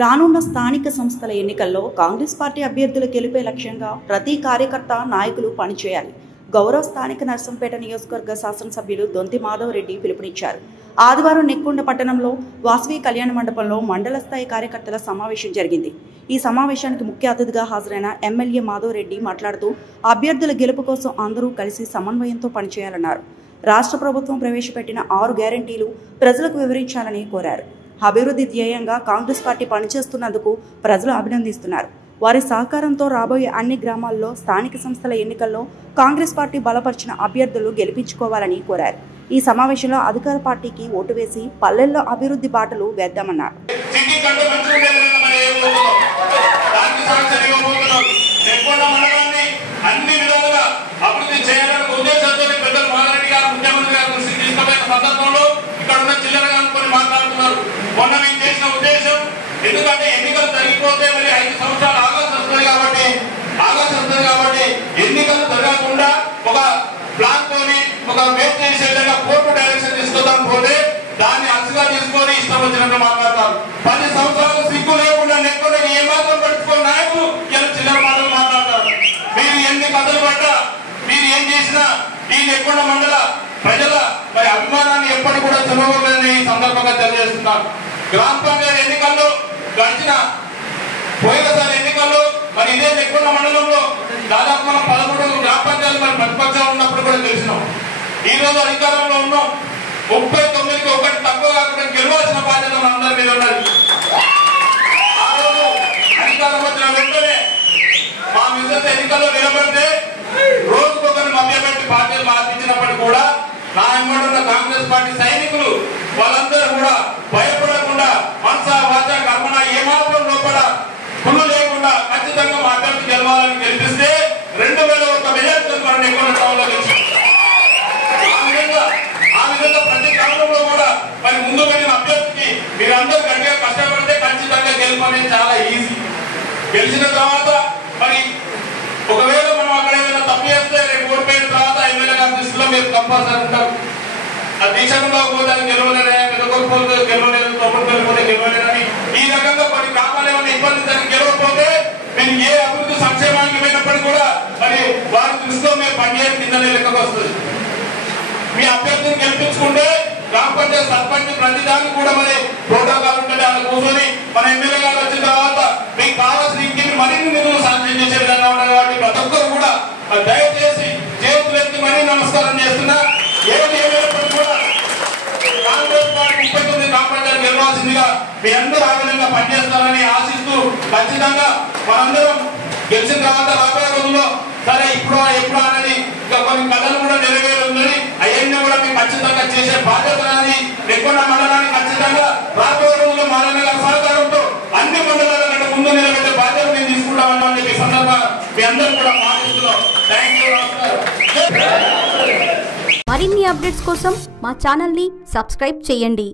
రానున్న స్థానిక సంస్థల ఎన్నికల్లో కాంగ్రెస్ పార్టీ అభ్యర్థుల గెలుపే లక్ష్యంగా ప్రతి కార్యకర్త నాయకులు పనిచేయాలి. గౌరవ స్థానిక నర్సంపేట నియోజకవర్గ శాసనసభ్యులు దొంతి మాధవ్ రెడ్డి పిలుపునిచ్చారు. ఆదివారం నెక్కొండ పట్టణంలో వాసవి కళ్యాణ మండపంలో మండల స్థాయి కార్యకర్తల సమావేశం జరిగింది. ఈ సమావేశానికి ముఖ్య అతిథిగా హాజరైన ఎమ్మెల్యే మాధవ్ రెడ్డి మాట్లాడుతూ అభ్యర్థుల గెలుపు కోసం అందరూ కలిసి సమన్వయంతో పనిచేయాలన్నారు. రాష్ట్ర ప్రభుత్వం ప్రవేశపెట్టిన 6 గ్యారంటీలు ప్రజలకు వివరించాలని కోరారు. అభివృద్ధి ధ్యేయంగా కాంగ్రెస్ పార్టీ పనిచేస్తున్నందుకు ప్రజలు అభినందిస్తున్నారు. వారి సహకారంతో రాబోయే అన్ని గ్రామాల్లో స్థానిక సంస్థల ఎన్నికల్లో కాంగ్రెస్ పార్టీ బలపరిచిన అభ్యర్థులు గెలిపించుకోవాలని కోరారు. ఈ సమావేశంలో అధికార పార్టీకి ఓటు వేసి పల్లెల్లో అభివృద్ధి బాటలు వేద్దామన్నారు. ఎందుకంటే ఎన్నికలు జరిగిపోతే మరి 5 సంవత్సరాలు ఆగస్టు వస్తుంది కాబట్టి ఎన్నికలు జరగకుండా ఒక ప్లాన్ తోని ఒక వేట్ చేసే విధంగా కోర్టు డైరెక్షన్ తీసుకుందాం పోతే దాన్ని అలసిగా తీసుకొని ఇష్టం వచ్చినట్టు మాట్లాడతారు. 10 సంవత్సరాలు సిగ్గు లేకుండా నెక్కుని ఏమాత్రం పట్టుకుని నాయకులు ఇలా చిల్లర మాటలు మాట్లాడతారు. మీరు ఎన్ని కథలు పడ్డా మీరు ఏం చేసినా ఈ నెక్కొండ మండల ప్రజల మరి అభిమానాన్ని ఎప్పటికీ కూడా చదవలేదని ఈ సందర్భంగా తెలియజేస్తున్నారు. గ్రామ పంచాయతీ ఎన్నికల్లో గడిచిన పోయినసారి ఎన్నికల్లో మరి ఇదే నెక్కొండ మండలంలో దాదాపు మనం 11 గ్రామ పంచాయతీలు మరి ప్రతిపక్షం ఉన్నప్పుడు కూడా తెలిసినాం. ఈ రోజు అధికారంలో ఉన్నాం. 39కి 1 తక్కువ కాకుండా గెలవాల్సిన బాధ్యత మనందరి మీద ఉన్నది. ఆ రోజు అధికారం వచ్చిన వెంటనే మా మిస్సెస్ ఎన్నికల్లో నిలబడితే రోజుకొకరిని మధ్యపెట్టి పార్టీలు మార్పించినప్పటికీ కూడా నా వెంబడున్న కాంగ్రెస్ పార్టీ సైనికులు వాళ్ళందరూ కూడా భయపడకుండా మనసా వాచ కర్మన ఏమాత్రం లోపల కుళ్ళు లేకుండా ఖచ్చితంగా మా అభ్యర్థి గెలవాలని గెలిపిస్తే 2001 మెజార్టీ మనం నెక్కొండ టౌన్లో గెలిచాం. ఆ విధంగా ప్రతి గ్రామంలో కూడా మరి ముందు వెళ్ళిన అభ్యర్థికి మీరందరూ గట్టిగా కష్టపడితే ఖచ్చితంగా గెలుపు అనేది చాలా ఈజీ. గెలిచిన తర్వాత మరి ఒకవేళ మనం అక్కడ ఏదైనా తప్పు చేస్తే రేపు ఓడిపోయిన తర్వాత ఎమ్మెల్యే గారి దృష్టిలో మీరు కంపల్సరీ ఉంటారు. ఆ దీక్షంలో పోతే గెలవలేదని గెలవకపోతే గెలవలేదు, తొమ్మిది గెలవలేదని ఈ రకంగా కొన్ని గ్రామాలు ఏమైనా ఇబ్బంది జరిగి గెలవకపోతే మీరు ఏ అభివృద్ధి సంక్షేమానికి పోయినప్పటికీ కూడా మరి వారి దృష్టిలో మీరు పనిచేయడం కింద లెక్కకు వస్తుంది. మీ అభ్యర్థిని గెలిపించుకుంటే గ్రామ పంచాయతీ సర్పంచ్ ప్రతిదానికి కూడా మరి ప్రోటోకాల్ ఉంటుంది. అలా కూర్చొని మన ఎమ్మెల్యే గారు వచ్చిన తర్వాత మీకు కావాల్సిన ఇంటిని మరిన్ని నిధులు సాధ్యం చేసే విధంగా ఉన్నారు. కాబట్టి ప్రతి ఒక్కరు కూడా దయచేసి చేతులు ఎత్తి మరీ నమస్కారం చేస్తున్నా. ఏది ఏమైనప్పటికీ కూడా కాంగ్రెస్ పార్టీ 39 గ్రామ పంచాయతీ గెలవాల్సిందిగా మీ అందరూ ఆ విధంగా పనిచేస్తారని ఆశిస్తూ ఖచ్చితంగా మనందరం గెలిచిన తర్వాత రాబోయే రోజుల్లో సరే ఇప్పుడు ఎప్పుడు అనేది ఇంకా కొన్ని కథలు కూడా నెరవేరుందని అవన్నీ కూడా మీకు ఖచ్చితంగా చేసే బాధ్యత అనేది నెక్కొండ మండలానికి ఖచ్చితంగా రాబోయే రోజుల్లో మారణ గారి సహకారంతో అన్ని మండలాల కంటే ముందు నిలబెట్టే బాధ్యత మేము తీసుకుంటామని చెప్పి సందర్భంగా మీ అందరూ కూడా మాట్లాడుతున్నాం. మరిన్ని అప్డేట్స్ కోసం మా ఛానల్ని సబ్స్క్రైబ్ చేయండి.